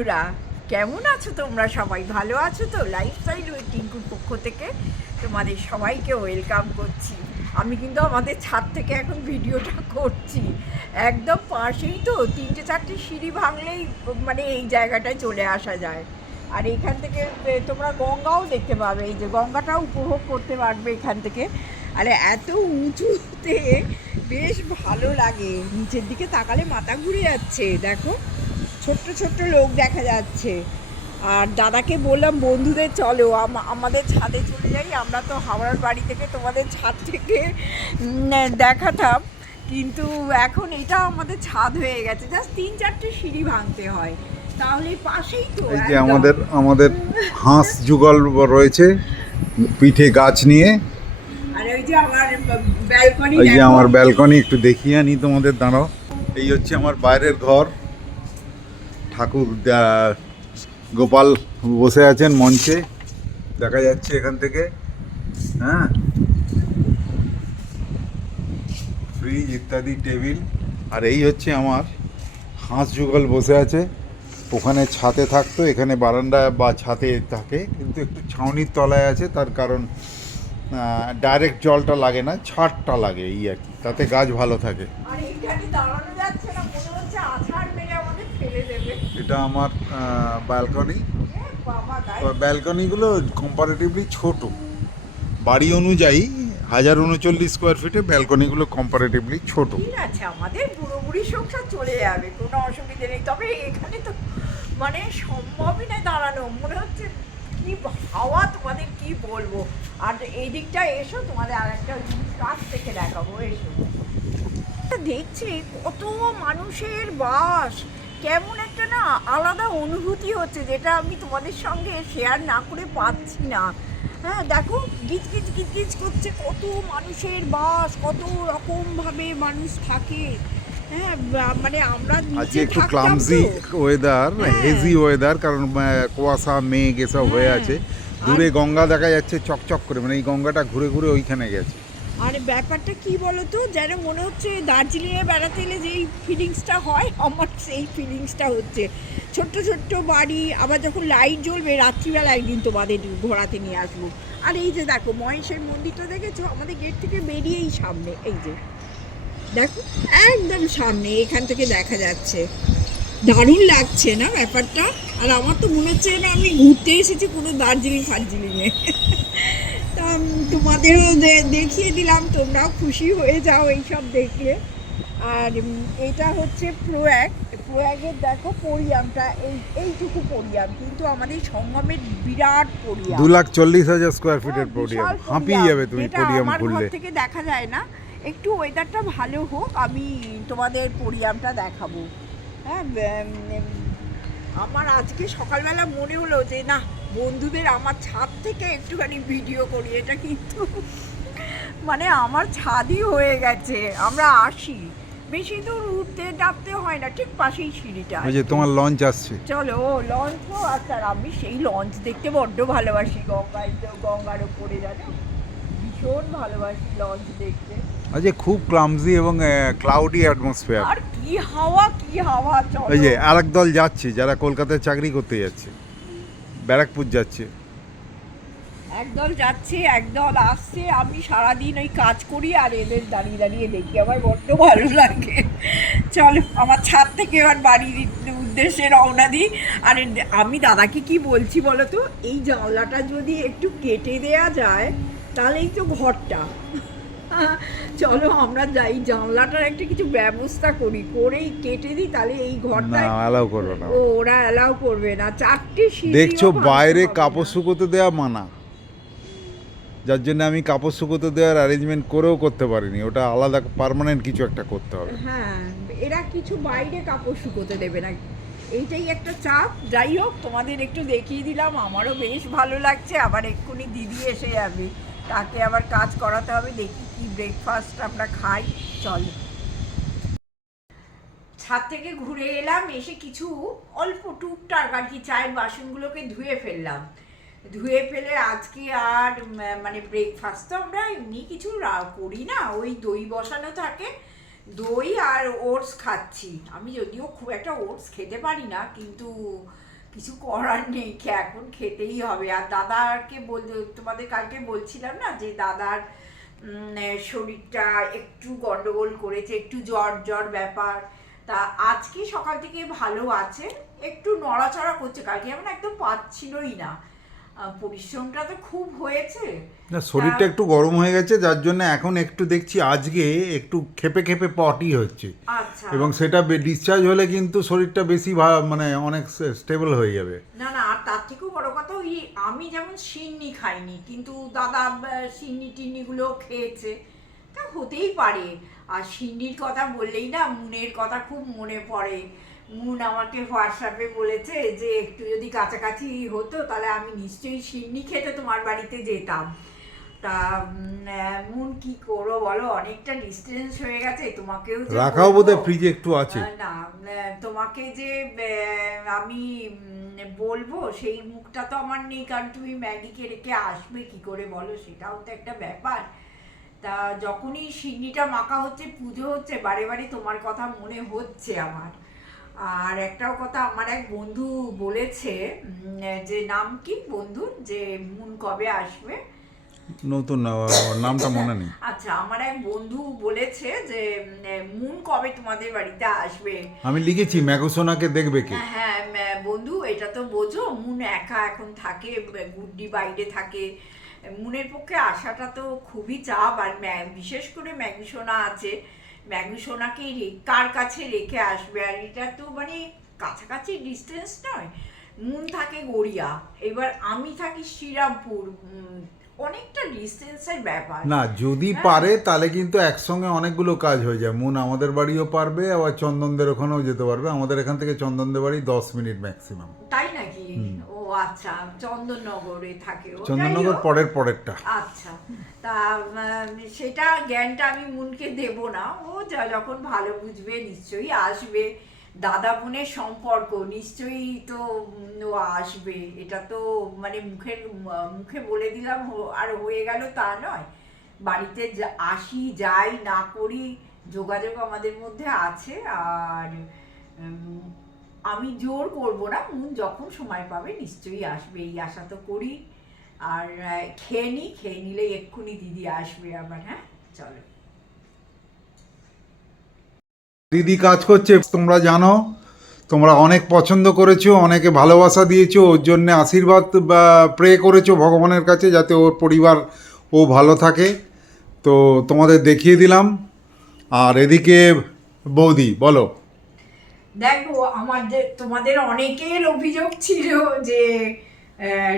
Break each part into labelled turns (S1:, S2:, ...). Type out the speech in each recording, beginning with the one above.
S1: বন্ধুরা, কেমন আছো তোমরা? সবাই ভালো আছো তো? লাইফস্টাইল উইথ টিঙ্কুর পক্ষ থেকে তোমাদের সবাইকে ওয়েলকাম করছি। আমি কিন্তু আমাদের ছাদ থেকে এখন ভিডিওটা করছি। একদম পাশেই তো তিনটে চারটে সিঁড়ি ভাঙলেই মানে এই জায়গাটায় চলে আসা যায়। আর এখান থেকে তোমরা গঙ্গাও দেখতে পাবে। এই যে গঙ্গাটাও উপভোগ করতে পারবে এখান থেকে। আরে এত উঁচুতে বেশ ভালো লাগে। নিচের দিকে তাকালে মাথা ঘুরে যাচ্ছে, দেখো। ছোট্ট ছোট্ট লোক দেখা যাচ্ছে। আর দাদাকে বললাম বন্ধুদের চলো আমাদের ছাদে চলে যাই আমরা তো হাওড়ার বাড়ি থেকে তোমাদের ছাদ থেকে দেখাতাম। কিন্তু এখন এটা আমাদের ছাদ হয়ে গেছে। জাস্ট তিন চারটে সিঁড়ি ভাঙতে হয়। তাহলে পাশেই তো
S2: এই যে আমাদের আমাদের হাঁস যুগল রয়েছে পিঠে গাছ নিয়ে।
S1: আর ওই যে আমার ব্যালকনি
S2: এই যে আমার ব্যালকনি একটু দেখিয়ে আনি তোমাদের দাঁড়াও। এই হচ্ছে আমার বাইরের ঘর। ঠাকুর গোপাল বসে আছেন মঞ্চে। দেখা যাচ্ছে এখান থেকে হ্যাঁ? ফ্রিজ ইত্যাদি টেবিল আর এই হচ্ছে আমার হাঁস যুগল বসে আছে। ওখানে ছাতে থাকতো, এখানে বারান্দা বা ছাতে থাকে, কিন্তু একটু ছাউনির তলায় আছে, তার কারণ ডাইরেক্ট জলটা লাগে না, ছাদটা লাগে এই আর কি, তাতে গাছ ভালো থাকে
S1: আর এইখানে দাঁড়ানো যাচ্ছে না মনে হচ্ছে আছাড় মেরে আমাদের ফেলে দেবে
S2: এটা আমার ব্যালকনি ব্যালকনিগুলো কম্পারেটিভলি ছোট। বাড়ি অনুযায়ী হাজার উনচল্লিশ স্কোয়ার ফিটে ব্যালকনিগুলো কম্পারেটিভলি ছোট।
S1: ঠিক আছে, আমাদের বুড়ো বুড়ি সংসার চলে যাবে, কোনো অসুবিধে নেই। তবে এখানে তো মানে সম্ভবই না দাঁড়ানো। মনে হচ্ছে কি হাওয়া তোমাদের কি বলব? আর এই দিকটা এসো, তোমাদের আর একটা কাছ থেকে দেখাবো, এসো। দেখছি কত মানুষের বাস। কেমন একটা না আলাদা অনুভূতি হচ্ছে যেটা আমি তোমাদের সঙ্গে শেয়ার না করে পাচ্ছি না। হ্যাঁ দেখো গিজ গিজ গিজ গিজ করছে কত মানুষের বাস কত রকম ভাবে মানুষ থাকে। হ্যাঁ মানে আমরা
S2: আজকে একটু ক্লামজি ওয়েদার। হেজি ওয়েদার কারণ কুয়াশা মেঘ এসব হয়ে
S1: হ্যাঁ।
S2: আছে। দূরে গঙ্গা দেখা যাচ্ছে চকচক করে মানে এই গঙ্গাটা ঘুরে ঘুরে ওইখানে গেছে।
S1: আর ব্যাপারটা কি বলতো, যেন মনে হচ্ছে দার্জিলিংয়ে বেড়াতে এলে যেই ফিলিংসটা হয়, আমার সেই ফিলিংসটা হচ্ছে। ছোট্ট ছোট্ট বাড়ি, আবার যখন লাইট জ্বলবে রাত্রিবেলা একদিন তোমাদের ঘোরাতে নিয়ে আসব। আর এই যে দেখো, মহেশের মন্দিরটা দেখেছ? আমাদের গেট থেকে বেরিয়েই সামনে, এই যে। দেখো, একদম সামনে, এখান থেকে দেখা যাচ্ছে। দারুণ লাগছে না ব্যাপারটা? আর আমার তো মনে হচ্ছে না আমি ঘুরতে এসেছি কোনো দার্জিলিং ফার্জিলিংয়ে তোমাদেরও দেখিয়ে দিলাম তোমরাও খুশি হয়ে যাও এইসব দেখলে। আর এটা হচ্ছে প্রয়াগ। প্রয়াগের দেখো পরিয়ামটা এই এইটুকু পরিয়াম কিন্তু আমাদের সঙ্গমের বিরাট পরিয়াম।
S2: দু লাখ চল্লিশ হাজার স্কোয়ার ফিটের
S1: হ্যাঁ,
S2: পোডিয়াম হাঁপিয়ে যাবে তুমি
S1: ঘর
S2: ঘুরলে
S1: থেকে দেখা যায় না। একটু ওয়েদারটা ভালো হোক আমি তোমাদের পরিয়ামটা দেখাবো। হ্যাঁ আমার আজকে সকালবেলা মনে হলো যে না বন্ধুদের আমার ছাদ থেকে একটুখানি ভিডিও করি এটা কিন্তু মানে আমার ছাদই হয়ে গেছে আমরা আসি। বেশি দূর উঠতে ডাবতে হয় না ঠিক পাশেই সিঁড়িটা।
S2: ওই যে তোমার লঞ্চ আসছে।
S1: চলো ও লঞ্চ তো আচ্ছা আর আমি সেই লঞ্চ দেখতে বড্ড ভালোবাসি গঙ্গায় গঙ্গার উপরে জানো? ভীষণ ভালোবাসি লঞ্চ দেখতে।
S2: আজকে খুব ক্লামজি এবং ক্লাউডি অ্যাটমসফিয়ার
S1: আর কি হাওয়া কি হাওয়া চলো
S2: যে আরেক দল যাচ্ছে যারা কলকাতায় চাকরি করতে যাচ্ছে। ব্যারাকপুর যাচ্ছে।
S1: একদল যাচ্ছে, একদল আসছে। আমি সারাদিন ওই কাজ করি আর এদের দাঁড়িয়ে দাঁড়িয়ে দেখি। আমার বড্ড ভালো লাগে। চলো, আমার ছাদ থেকে এবার বাড়ির উদ্দেশ্যে রওনা দিই। আর আমি দাদাকে কি বলছি বলো তো? এই জানলাটা যদি একটু কেটে দেয়া যায়, তাহলেই তো ঘরটা। চলো আমরা যাই জানলাটার একটা কিছু ব্যবস্থা করি করেই কেটে দিই তাহলে এই
S2: না
S1: ঘরটা
S2: অ্যালাউ করো না।
S1: ও ওরা অ্যালাউ করবে না চারটে
S2: দেখছ বাইরে কাপড় শুকোতে দেওয়া মানা। যার জন্য আমি কাপড় শুকোতে দেওয়ার অ্যারেঞ্জমেন্ট করেও করতে পারিনি ওটা আলাদা পার্মানেন্ট কিছু একটা করতে হবে।
S1: হ্যাঁ এরা কিছু বাইরে কাপড় শুকোতে দেবে না। এইটাই একটা চাপ। যাই হোক তোমাদের একটু দেখিয়ে দিলাম আমারও বেশ ভালো লাগছে আবার এক্ষুনি দিদি এসে যাবে। তাকে আবার কাজ করাতে হবে, দেখি কি ব্রেকফাস্ট আমরা খাই, চল। ছাদ থেকে ঘুরে এলাম, এসে কিছু অল্প টুকটাক আর কি চায়ের বাসনগুলোকে ধুয়ে ফেললাম। ধুয়ে ফেলে আজকে আর মানে ব্রেকফাস্ট তো আমরা এমনি কিছু করি না, ওই দই বসানো থাকে, দই আর ওটস খাচ্ছি। আমি যদিও খুব একটা ওটস খেতে পারি না, কিন্তু কিছু করার নেই এখন খেতেই হবে। আর দাদাকে বল তোমাদের কালকে বলছিলাম না যে দাদার শরীরটা একটু গন্ডগোল করেছে, একটু জ্বর জ্বর ব্যাপার। তা আজকে সকাল থেকে ভালো আছে, একটু নড়াচড়া করছে, কালকে যেমন একদম পাচ্ছিলই না। পরিশ্রমটা তো খুব হয়েছে।
S2: না শরীরটা একটু গরম হয়ে গেছে যার জন্য এখন একটু দেখছি আজকে একটু খেপে খেপে পটি হচ্ছে।
S1: আচ্ছা।
S2: এবং সেটা ডিসচার্জ হলে কিন্তু শরীরটা বেশি মানে অনেক স্টেবল হয়ে যাবে।
S1: না না আর তার থেকেও বড় কথা ওই আমি যেমন সিন্নি খাইনি কিন্তু দাদা সিন্নি টিন্নিগুলো খেয়েছে। তা হতেই পারে। আর সিন্নির কথা বললেই না মুনের কথা খুব মনে পড়ে। মুন আমাকে হোয়াটসঅ্যাপে বলেছে যে একটু যদি কাছাকাছি হতো তাহলে আমি নিশ্চয়ই সিন্নি খেতে তোমার বাড়িতে যেতাম। তা মুন কি করো বলো? অনেকটা ডিস্টেন্স হয়ে গেছে তোমাকেও যে
S2: রাখাও। বোধহয় ফ্রিজে একটু আছে।
S1: না তোমাকে যে আমি বলব সেই মুখটা তো আমার নেই কারণ তুমি ম্যাগিকে রেখে আসবে কি করে বলো? সেটাও তো একটা ব্যাপার। তা যখনই সিন্নিটা মাখা হচ্ছে পুজো হচ্ছে বারে বারে তোমার কথা মনে হচ্ছে আমার। আর একটাও কথা আমার এক বন্ধু বলেছে যে নাম কি বন্ধুর যে মুন কবে আসবে?
S2: নতুন নামটা মনে নেই।
S1: আচ্ছা আমার এক বন্ধু বলেছে যে মুন কবে তোমাদের বাড়িতে আসবে?
S2: আমি লিখেছি ম্যাগোসোনাকে দেখবে কি?
S1: হ্যাঁ বন্ধু এটা তো বোঝো মুন একা এখন থাকে গুড্ডি বাইরে থাকে। মুনের পক্ষে আসাটা তো খুবই চাপ আর বিশেষ করে ম্যাগুসোনা আছে। ম্যাগুসোনাকে রে- কার কাছে রেখে আসবে? আর এটা তো মানে কাছাকাছি ডিস্টেন্স নয়। মুন থাকে গড়িয়া এবার আমি থাকি শ্রীরামপুর। অনেকটা ডিস্টেন্সের ব্যাপার।
S2: না যদি
S1: হ্যাঁ।
S2: পারে তাহলে কিন্তু একসঙ্গে অনেকগুলো কাজ হয়ে যায়। মুন আমাদের বাড়িও পারবে আবার চন্দনদের ওখানেও যেতে পারবে। আমাদের এখান থেকে চন্দনদের বাড়ি দশ মিনিট ম্যাক্সিমাম
S1: তাই ও আচ্ছা চন্দননগরে থাকে ও।
S2: চন্দননগর পরের পরেরটা।
S1: আচ্ছা তা সেটা জ্ঞানটা আমি মুনকে দেব না। ও যা যখন ভালো বুঝবে নিশ্চয়ই আসবে। দাদা বোনের সম্পর্ক নিশ্চয়ই তো ও আসবে। এটা তো মানে মুখের মুখে বলে দিলাম আর হয়ে গেল তা নয়। বাড়িতে আসি যাই না করি যোগাযোগ আমাদের মধ্যে আছে। আর আমি জোর করব না মুন যখন সময় পাবে নিশ্চয়ই আসবে, এই আশা তো করি। আর খেয়ে নি, খেয়ে নিলে এক্ষুনি দিদি আসবে আবার হ্যাঁ? চলো।
S2: দিদি কাজ করছে, তোমরা জানো, তোমরা অনেক পছন্দ করেছ, অনেকে ভালোবাসা দিয়েছ, ওর জন্য আশীর্বাদ প্রে করেছ ভগবানের কাছে যাতে ওর পরিবার ও ভালো থাকে। তো তোমাদের দেখিয়ে দিলাম। আর এদিকে বৌদি, বলো।
S1: দেখো আমাদের তোমাদের অনেকের অভিযোগ ছিল যে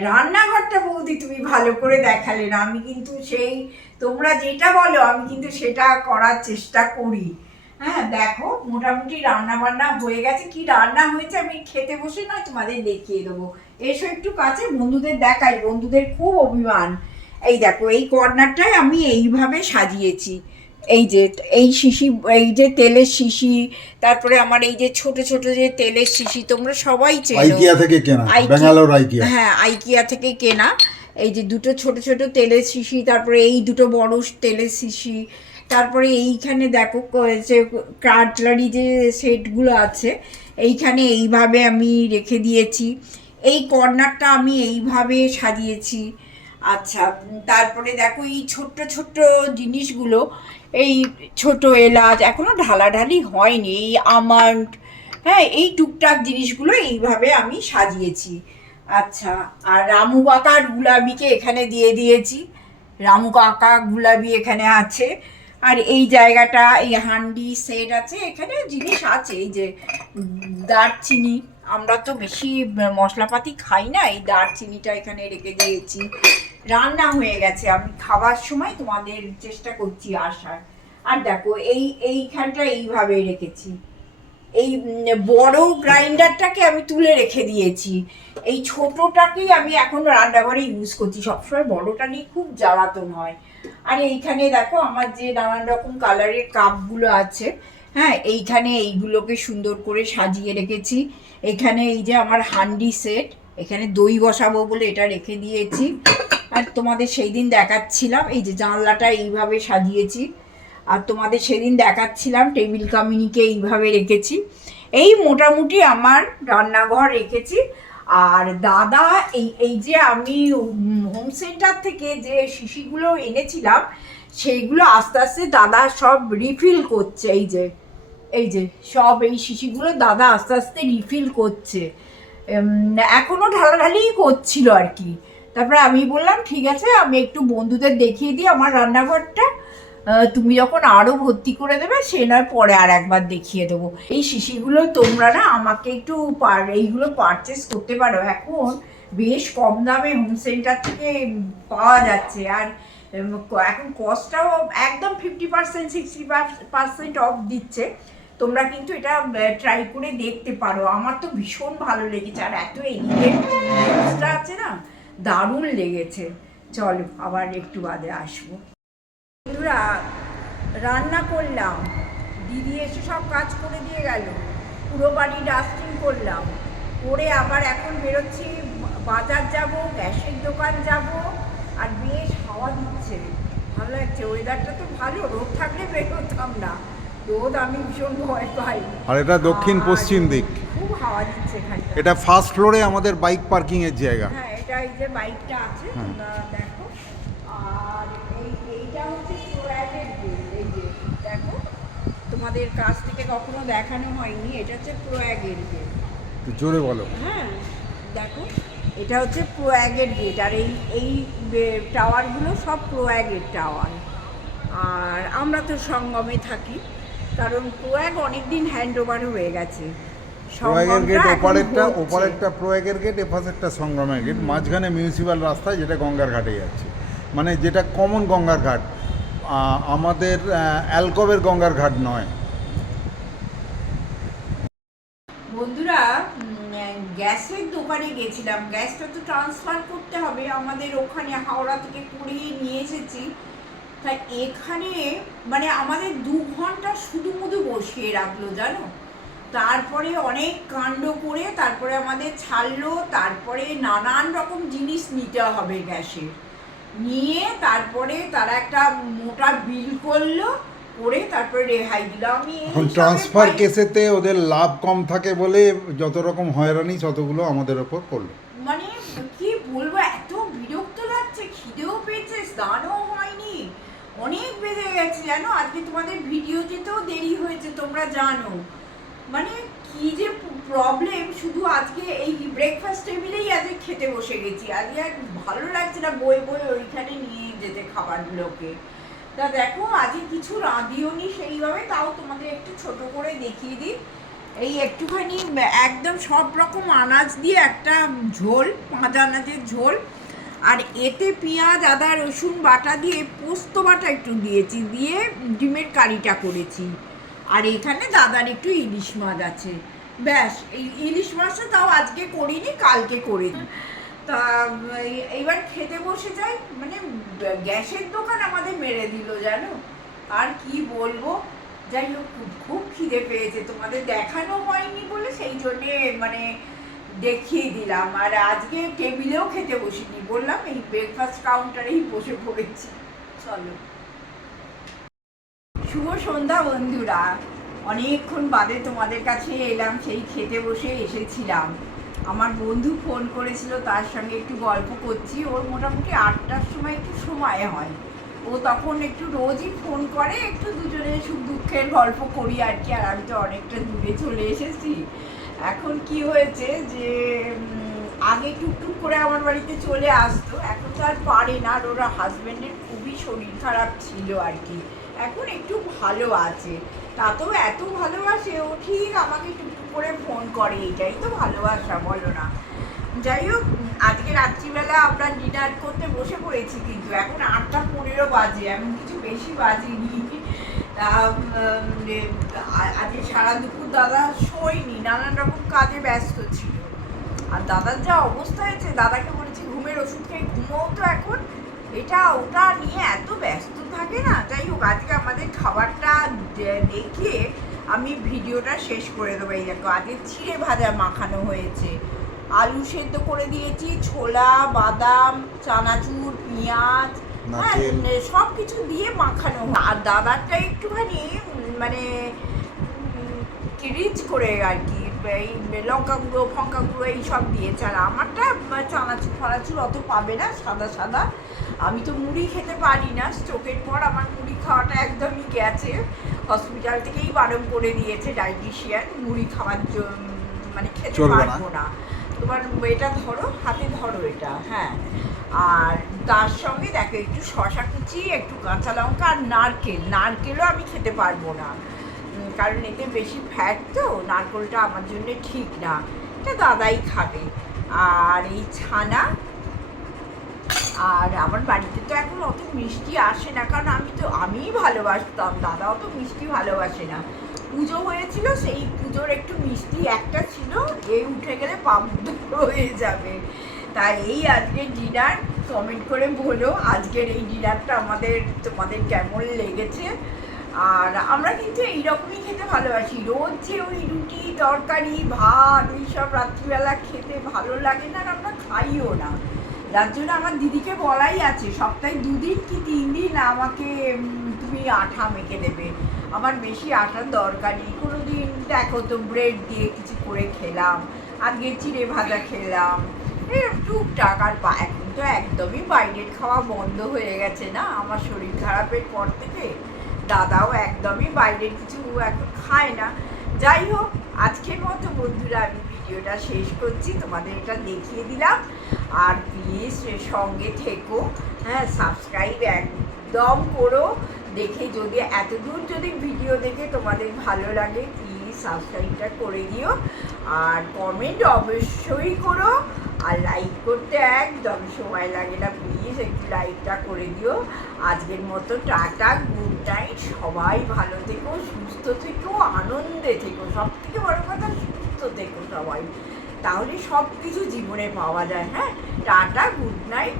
S1: রান্নাঘরটা বৌদি তুমি ভালো করে দেখালে না। আমি কিন্তু সেই, তোমরা যেটা বলো, আমি কিন্তু সেটা করার চেষ্টা করি। হ্যাঁ দেখো, মোটামুটি রান্না বান্না হয়ে গেছে। কি রান্না হয়েছে আমি খেতে বসে নয় তোমাদের দেখিয়ে দেবো। এসো একটু কাছে, বন্ধুদের দেখাই। বন্ধুদের খুব অভিমান। এই দেখো, এই কর্নারটায় আমি এইভাবে সাজিয়েছি। এই যে এই শিশি এই যে তেলের শিশি তারপরে আমার এই যে ছোট ছোট যে তেলের শিশি তোমরা সবাই চেনো।
S2: আইকিয়া থেকে কেনা ব্যাঙ্গালোর আইকিয়া।
S1: হ্যাঁ আইকিয়া থেকে কেনা। এই যে দুটো ছোট ছোট তেলের শিশি তারপরে এই দুটো বড় তেলের শিশি তারপরে এইখানে দেখো যে কাটলারি যে সেটগুলো আছে এইখানে এইভাবে আমি রেখে দিয়েছি। এই কর্নারটা আমি এইভাবে সাজিয়েছি। আচ্ছা তারপরে দেখো এই ছোট্ট ছোট্ট জিনিসগুলো এই ছোট এলাচ এখনও ঢালাঢালি হয়নি, এই আমান্ড হ্যাঁ এই টুকটাক জিনিসগুলো এইভাবে আমি সাজিয়েছি। আচ্ছা আর রামু কাকা গুলাবিকে এখানে দিয়ে দিয়েছি। রামু কাকা গুলাবি এখানে আছে। আর এই জায়গাটা, এই হান্ডি সেট আছে, এখানে জিনিস আছে, এই যে দারচিনি। আমরা তো বেশি মশলাপাতি খাই না, এই দারচিনিটা এখানে রেখে দিয়েছি। রান্না হয়ে গেছে। আমি খাবার সময় তোমাদের চেষ্টা করছি আসার। আর দেখো, এই, এইখানটা এইভাবে রেখেছি। এই বড় গ্রাইন্ডারটাকে আমি তুলে রেখে দিয়েছি। এই ছোটটাকেই আমি এখন রান্নাঘরে ইউজ করছি। সবসময় বড়টা নিয়ে খুব জ্বালাতন হয়। আর এইখানে দেখো, আমার যে নানান রকম কালারের কাপগুলো আছে হ্যাঁ এইখানে এইগুলোকে সুন্দর করে সাজিয়ে রেখেছি। এখানে এই যে আমার হান্ডি সেট এখানে দই বসাবো বলে এটা রেখে দিয়েছি। আর তোমাদের সেই দিন দেখাচ্ছিলাম, এই যে জানলাটা এইভাবে সাজিয়েছি। আর তোমাদের সেদিন দেখাচ্ছিলাম, টেবিল কামিনিকে এইভাবে রেখেছি। এই মোটামুটি আমার রান্নাঘর রেখেছি। আর দাদা, এই এই যে আমি হোম সেন্টার থেকে যে শিশিগুলো এনেছিলাম, সেইগুলো আস্তে আস্তে দাদা সব রিফিল করছে। এই যে এই যে সব এই শিশিগুলো দাদা আস্তে আস্তে রিফিল করছে। উম, এখনও ঢালাঢালিই করছিল আর কি। তারপরে আমি বললাম ঠিক আছে আমি একটু বন্ধুদের দেখিয়ে দিই আমার রান্নাঘরটা। তুমি যখন আরও ভর্তি করে দেবে সে নয় পরে আর একবার দেখিয়ে দেবো। এই শিশিগুলো তোমরা না আমাকে একটু পার এইগুলো পারচেস করতে পারো। এখন বেশ কম দামে হোম সেন্টার থেকে পাওয়া যাচ্ছে। আর এখন কস্টটাও একদম fifty percent sixty percent off দিচ্ছে। তোমরা কিন্তু এটা ট্রাই করে দেখতে পারো। আমার তো ভীষণ ভালো লেগেছে, আর এত এলিগেন্ট আছে না, দারুণ লেগেছে। চলো, আবার একটু বাদে আসব। বন্ধুরা, রান্না করলাম। দিদি এসে সব কাজ করে দিয়ে গেল। পুরো বাড়ি ডাস্টিং করলাম। করে আবার এখন বেরোচ্ছি, বাজার যাব, গ্যাসের দোকান যাব, আর বেশ হাওয়া দিচ্ছে। ভালো লাগছে। ওয়েদারটা তো ভালো, রোদ থাকলে বেরোতাম না। রোদ আমি ভীষণ ভয় পাই।
S2: আর এটা দক্ষিণ পশ্চিম দিক।
S1: খুব হাওয়া দিচ্ছে এখানটা
S2: এটা ফার্স্ট ফ্লোরে আমাদের বাইক পার্কিং এর জায়গা।
S1: হ্যাঁ এটা এই যে বাইকটা আছে
S2: হ্যাঁ।
S1: তোমরা দেখো। আর এই এইটা হচ্ছে প্রয়াগের গেট এই যে দেখো। তোমাদের কাছ থেকে কখনো দেখানো হয়নি এটা হচ্ছে প্রয়াগের গেট
S2: জোরে বলো।
S1: হ্যাঁ দেখো এটা হচ্ছে প্রয়াগের গেট আর এই এই টাওয়ারগুলো সব প্রয়াগের টাওয়ার আর আমরা তো সঙ্গমে থাকি। কারণ প্রয়াগ অনেক দিন হ্যান্ড ওভার হয়ে গেছে।
S2: প্রয়াগের গেট ওপারেরটা। ওপারেরটা প্রয়াগের গেট এপাশেরটা সংগ্রামের গেট মাঝখানে মিউনিসিপ্যাল রাস্তায় যেটা গঙ্গার ঘাটে যাচ্ছে। মানে যেটা কমন গঙ্গার ঘাট। আমাদের অ্যালকবের গঙ্গার ঘাট নয়।
S1: বন্ধুরা গ্যাসের দোকানে গেছিলাম। গ্যাসটা তো ট্রান্সফার করতে হবে। আমাদের ওখানে হাওড়া থেকে কুড়িয়ে নিয়ে এসেছি। তা এখানে মানে আমাদের দু ঘণ্টা শুধু মুধু বসিয়ে রাখল জানো? তারপরে অনেক কাণ্ড করে তারপরে আমাদের ছাড়লো তারপরে নানান রকম জিনিস নিতে হবে গ্যাসের নিয়ে তারপরে তারা একটা মোটা বিল করল করে তারপরে রেহাই দিল। আমি
S2: ট্রান্সফার কেসেতে ওদের লাভ কম থাকে বলে যত রকম হয়রানি ততগুলো আমাদের ওপর করল।
S1: মানে কি বলব এত বিরক্ত লাগছে খিদেও পেয়েছে স্নানও হয়নি অনেক বেড়ে গেছে, জানো? আজকে তোমাদের ভিডিও যেতেও দেরি হয়েছে, তোমরা জানো। মানে কি যে প্রবলেম শুধু আজকে এই ব্রেকফাস্ট টেবিলেই আজকে খেতে বসে গেছি। আজকে আর ভালো লাগছে না বই বই ওইখানে নিয়ে যেতে খাবারগুলোকে। তা দেখো, আজকে কিছু রাঁধিও নি সেইভাবে, তাও তোমাদের একটু ছোট করে দেখিয়ে দিই। এই একটুখানি, একদম সব রকম আনাজ দিয়ে একটা ঝোল পাঁচ আনাজের ঝোল। আর এতে পেঁয়াজ, আদা, রসুন বাটা দিয়ে পোস্ত বাটা একটু দিয়েছি, দিয়ে ডিমের কারিটা করেছি। আর এখানে দাদার একটু ইলিশ মাছ আছে। ব্যাস, এই ইলিশ মাছটা তাও আজকে করিনি, কালকে করেছি তা, এই- এইবার খেতে বসে যাই মানে গ্যাসের দোকান আমাদের মেরে দিল, জানো? আর কি বলব? যাই হোক খুব খুব খিদে পেয়েছে। তোমাদের দেখানো হয়নি বলে সেই জন্যে মানে দেখিয়ে দিলাম। আর আজকে টেবিলেও খেতে বসিনি। বললাম, এই ব্রেকফাস্ট কাউন্টারেই বসে পড়েছি। চলো। শুভ সন্ধ্যা বন্ধুরা। অনেকক্ষণ বাদে তোমাদের কাছে এলাম, সেই খেতে বসে এসেছিলাম। আমার বন্ধু ফোন করেছিল, তার সঙ্গে একটু গল্প করছি। ওর মোটামুটি আটটার সময় একটু সময় হয়। ও তখন একটু রোজই ফোন করে, একটু দুজনে সুখ দুঃখের গল্প করি আর কি। আর আমি তো অনেকটা দূরে চলে এসেছি। এখন কি হয়েছে যে আগে টুকটুক করে আমার বাড়িতে চলে আসতো, এখন তো আর পারে না। আর ওরা হাজব্যান্ডের খুবই শরীর খারাপ ছিল আর কি। এখন একটু ভালো আছে। তাতেও এত ভালোবাসে, ও ঠিক আমাকে টুকটুক করে ফোন করে, এটাই তো ভালোবাসা, বলো না। যাই হোক, আজকে রাত্রিবেলা আমরা ডিনার করতে বসে পড়েছি কিন্তু এখন আটটা পনেরো বাজে, এমন কিছু বেশি বাজেনি। তা আজকে সারা দুপুর দাদা শোয়নি, নানান রকম কাজে ব্যস্ত ছিল। আর দাদার যা অবস্থা হয়েছে, দাদাকে বলেছি, ঘুমের ওষুধ খেয়ে ঘুমোও তো এখন। এটা, ওটা নিয়ে এত ব্যস্ত থাকে না? যাই হোক, আজকে আমাদের খাবারটা দে- দেখিয়ে আমি ভিডিওটা শেষ করে দেবো। এই দেখো, আজকে চিড়ে ভাজা মাখানো হয়েছে। আলু সেদ্ধ করে দিয়েছি, ছোলা, বাদাম, চানাচুর, পেঁয়াজ
S2: নারকেল
S1: সব কিছু দিয়ে মাখানো হয়। আর দাদারটা একটুখানি মানে রিচ করে আর কি এই লঙ্কা গুঁড়ো ফঙ্কা গুঁড়ো এই সব দিয়েছে। আর আমারটা চানাচুর ফানাচুর অত পাবে না সাদা সাদা। আমি তো মুড়ি খেতে পারি না স্ট্রোকের পর আমার মুড়ি খাওয়াটা একদমই গেছে। হসপিটাল থেকেই বারণ করে দিয়েছে ডায়েটিশিয়ান মুড়ি খাওয়ার জন্য মানে খেতে পারব না। তোমার এটা ধরো হাতে ধরো এটা হ্যাঁ। আর তার সঙ্গে দেখো, একটু শশা কুচি, একটু কাঁচা লঙ্কা আর নারকেল। নারকেলও আমি খেতে পারব না। কারণ এতে বেশি ফ্যাট তো, নারকেলটা আমার জন্য ঠিক না। এটা দাদাই খাবে। আর এই ছানা, আর আমার বাড়িতে তো এখন অত মিষ্টি আসে না, কারণ আমি তো, আমিই ভালোবাসতাম। দাদা অত মিষ্টি ভালোবাসে না। পুজো হয়েছিল, সেই পুজোর একটু মিষ্টি একটা ছিল এই উঠে গেলে পাবুদ্ধ হয়ে যাবে। তাই এই আজকে ডিনার কমেন্ট করে বলো। আজকের এই ডিনারটা আমাদের, তোমাদের কেমন লেগেছে? আর আমরা কিন্তু এইরকমই খেতে ভালোবাসি। রোজ যে ওই রুটি, তরকারি, ভাত এইসব রাত্রিবেলা খেতে ভালো লাগে না আর আমরা খাইও না। যার জন্য আমার দিদিকে বলাই আছে, সপ্তাহে দুদিন কি তিন দিন আমাকে তুমি আঠা মেখে দেবে। আমার বেশি আঠার দরকার নেই। কোনো দিন দেখো তো ব্রেড দিয়ে কিছু করে খেলাম আজকে চিড়ে ভাজা খেলাম। এরকম টুকটাক আর এখন তো একদমই বাইরের খাওয়া বন্ধ হয়ে গেছে না? আমার শরীর খারাপের পর থেকে দাদাও একদমই বাইরের কিছু এখন খায় না। যাই হোক, আজকের মতো বন্ধুরা আমি ভিডিওটা শেষ করছি। তোমাদের এটা দেখিয়ে দিলাম। আর প্লিজ সঙ্গে থেকো। হ্যাঁ সাবস্ক্রাইব একদম করো। দেখে যদি, এতদূর যদি ভিডিও দেখে তোমাদের ভালো লাগে প্লিজ সাবস্ক্রাইবটা করে দিও। আর কমেন্ট অবশ্যই করো। আর লাইক করতে একদম সময় লাগে না। প্লিজ একটু লাইকটা করে দিও। আজকের মতো টাটা গুড নাইট সবাই ভালো থেকো, সুস্থ থেকো, আনন্দে থেকো। সব থেকে বড় কথা, সুস্থ থেকো সবাই। তাহলে সব কিছু জীবনে পাওয়া যায় হ্যাঁ? Tata good night